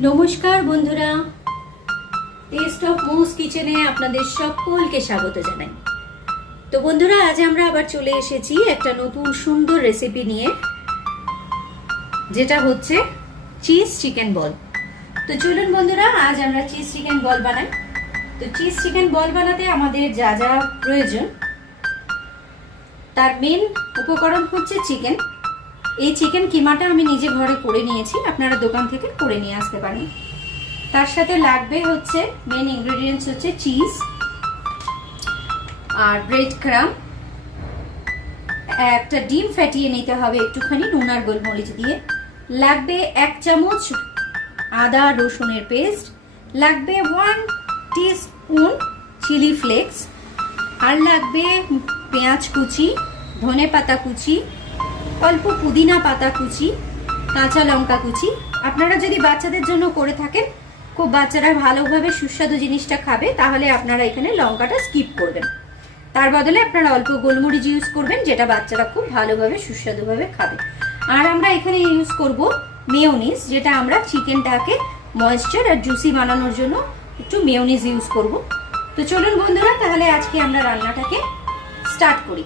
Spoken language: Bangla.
নমস্কার বন্ধুরা, টেস্ট অফ মৌস কিচেনে আপনাদের সকলকে স্বাগত জানাই। তো বন্ধুরা, আজ আমরা আবার চলে এসেছি একটা নতুন সুন্দর রেসিপি নিয়ে, যেটা হচ্ছে চিজ চিকেন বল। তো চলুন বন্ধুরা, আজ আমরা চিজ চিকেন বল বানাই। তো চিজ চিকেন বল বানাতে আমাদের যা যা প্রয়োজন, তার মেন উপকরণ হচ্ছে চিকেন। এই চিকেন কিমাটা আমি নিজে ঘরে করে নিয়েছি, আপনারা দোকান থেকে করে নিয়ে আসতে পারেন। তার সাথে লাগবে হচ্ছে মেন ইনগ্রেডিয়েন্টস হচ্ছে চিজ আর ব্রেড ক্রাম, একটা ডিম ফেটিয়ে নিতে হবে একটুখানি নুন আর গোলমরিচ দিয়ে, লাগবে 1 চামচ আদা রসুনের পেস্ট, লাগবে 1 টিস্পুন চিলি ফ্লেক্স, আর লাগবে পেঁয়াজ কুচি, ধনে পাতা কুচি, অল্প পুদিনা পাতা কুচি, কাঁচা লঙ্কা কুচি। আপনারা যদি বাচ্চাদের জন্য করে থাকেন, খুব বাচ্চারা ভালোভাবে সুস্বাদু জিনিসটা খাবে, তাহলে আপনারা এখানে লঙ্কাটা স্কিপ করবেন। তার বদলে আপনারা অল্প গোলমরিচ ইউজ করবেন, যেটা বাচ্চারা খুব ভালোভাবে সুস্বাদুভাবে খাবে। আর আমরা এখানে ইউজ করব মেয়োনিজ, যেটা আমরা চিকেনটাকে ময়েশ্চার আর জুসি বানানোর জন্য একটু মেয়োনিজ ইউজ করব। তো চলুন বন্ধুরা, তাহলে আজকে আমরা রান্নাটাকে স্টার্ট করি।